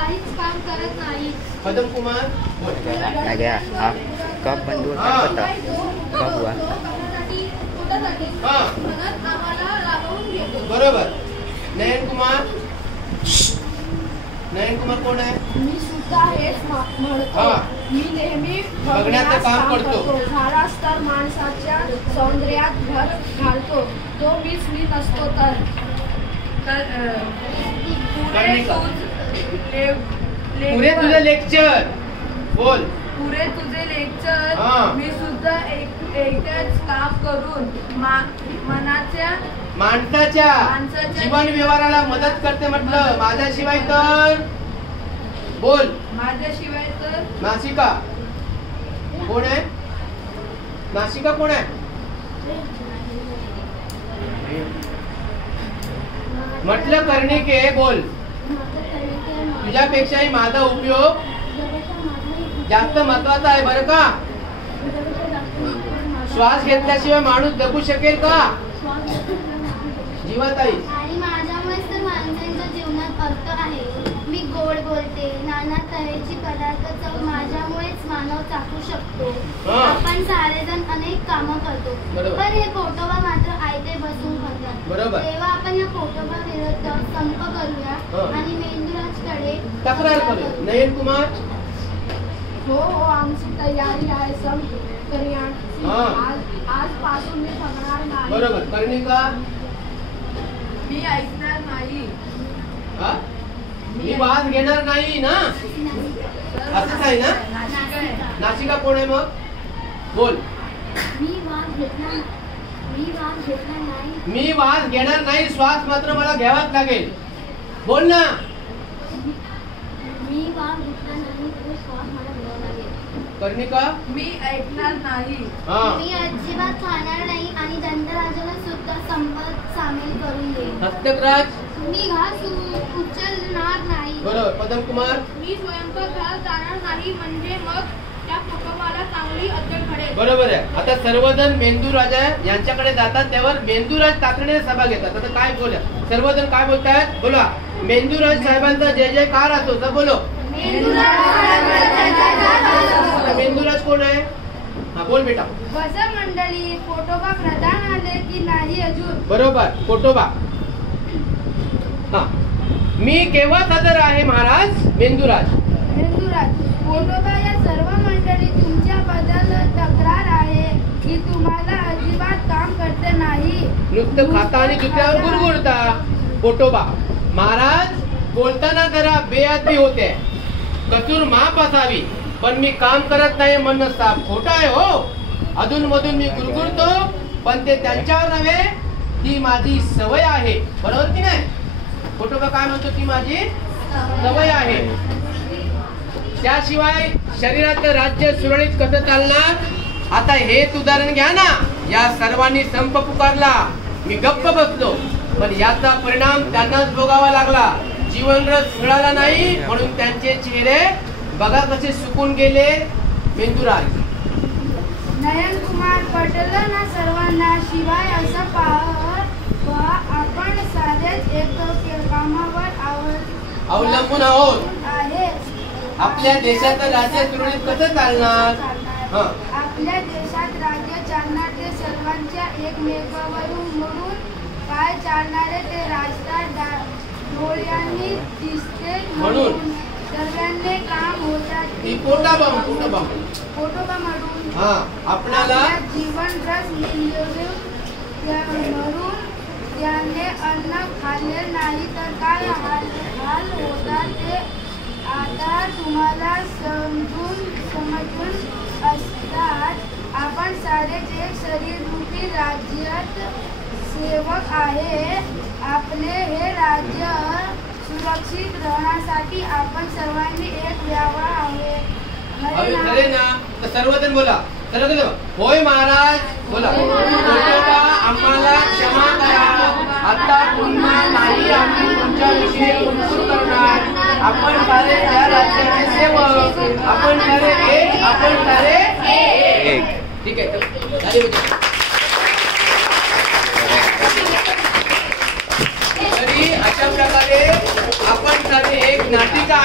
काहीच काम करत नाही. पदम कुमार गया आप कब बंधु पता कब हुआ बरोबर. नयन कुमार कोण आहे? मी सुद्धा हेच म्हणतो. मी नेहमी बघण्याचं काम करतो. झाडास तर माणसाच्या सौंदर्यात भर घालतो. तो मीच मी नसतो तर पुरे तुझं लेक्चर बोल. पुरे तुझे लेक्चर. मी सुद्धा एकच काम करून माणसाच्या जीवन व्यवहाराला मदत करते म्हटलं. माझ्याशिवाय तर बोल. माझ्याशिवाय तर नासिका कोण आहे? नासिका कोण आहे म्हटलं? कर्णिके बोल. तुझ्यापेक्षाही माझा उपयोग जास्त महत्वाचा आहे बरं का. श्वास घेतल्याशिवाय माणूस जगू शकेल का? जीवाताई. आणि माझ्यामुळेच तर माणसांच्या जीवनात अर्थ आहे. मी गोड बोलते, नाना तऱ्हेची पदार्थ चव माझ्यामुळेच मानव चाखू शकतो. आपण सारेजण अनेक कामं करतो, पण हे पोटोबा मात्र आयते बसून करतात. तेव्हा आपण या पोटोबा विरुद्ध संप करूया आणि मेंदुराजकडे तक्रार करूया. नयन कुमार. हो आमची तयारी आहे. संप करूया. आजपासून मी थकणार नाही. बरोबर. कर्णिका. मी ऐकणार नाही. मी वाद घेणार नाही ना. असंच आहे ना. नासिका कोण आहे मग? बोल. मी वाद घेणार नाही. श्वास मात्र मला घ्यावाच लागेल. बोल ना. मी वाद घेतला नाही तो श्वास मला घ्यावा लागेल. कर्णिका. मी ऐकणार नाही. मी अजिबात खाणार नाही आणि दंतराजाला सुद्धा संपत सामील करून देईन. हस्तकराज. मी घास उचलणार नाही. बरोबर. पदम कुमार. मी स्वयंपाक घास जाणार नाही. म्हणजे मग त्या कुटुंबाला चांगली अद्दल घडेल. बरोबर आहे. आता सर्वजण मेंदू राजा यांच्याकडे जातात. त्यावर मेंदूराज तातडीने सभा घेतात. आता काय बोला सर्वजण काय बोलतायत? बोला. मेंदूराज साहेबांचा जय जयकार असो. तर बोलो. मेंदूराज कोण आहे? हा बोल बेटा. भजन मंडळी. पोटोबा प्रधान आले की नाही अजून? बरोबर. पोटोबा. मी केव्हा हजर आहे महाराज? मेंदूराज. पोटोबा या सर्व मंडळी तुमच्याबद्दल तक्रार आहे की तुम्हाला अजिबात काम करते नाही. नुसतं खाता आणि दुसऱ्यावर गुरगुरता. पोटोबा. महाराज बोलताना जरा बेअदबी होते. कसूर माफ असावी, पण मी काम करत नाही म्हणणं साफ खोटं आहे हो. अधून मधून मी गुरगुरतो, पण ते त्यांच्यावर नव्हे, ती माझी सवय आहे. बरोबर की नाही? पोटोबा काय म्हणतो? ती माझी सवय आहे. त्याशिवाय शरीराचं राज्य सुरळीत कसं चालणार? आता हेच उदाहरण घ्या ना. या सर्वांनी संप पुकारला, मी गप्प बसलो, पण याचा परिणाम त्यांनाच भोगावा लागला. जीवनरस मिळाला नाही, म्हणून त्यांचे चेहरे बघा कसे सुकून गेले. मेंदूराज. नयन कुमार. पटलं ना सर्वांना? शिवाय असं पहा, आपण साधेच एक कामावर अवलंबून आहोत. आपल्या देशाचं राज्य सुरळीत कसं चालणार? आपल्या देशात राज्य चालणार ते सर्वांच्या एकमेकावरून म्हणून काय चालणारे ते राजकारण डोळ्यांनी दिसते म्हणून सर्वांचे काम होतात. पोटोबा म्हणून आपल्याला जीवन रस म्हणून त्याने अन्न खाल्ले नाही तर काय हाल होतात ते आता तुम्हाला समजून असतात. आपण सारेच एक शरीर रूपी राज्यात सेवक आहे. आपले हे राज्य सुरक्षित राहण्यासाठी आपण सर्वांनी एक व्हावा आहे. खरे ना? तर सर्वजण बोला. होय महाराज. बोला. पोटोबा आम्हाला क्षमा करा. आता पुन्हा नाही आम्ही तुमच्याविषयी कुरकुर करणार. आपण सारे या राज्याचे सेवक. आपण सारे एक. आपण सारे एक. ठीक आहे. तरी अशा प्रकारे आपण सारे एक नाटिका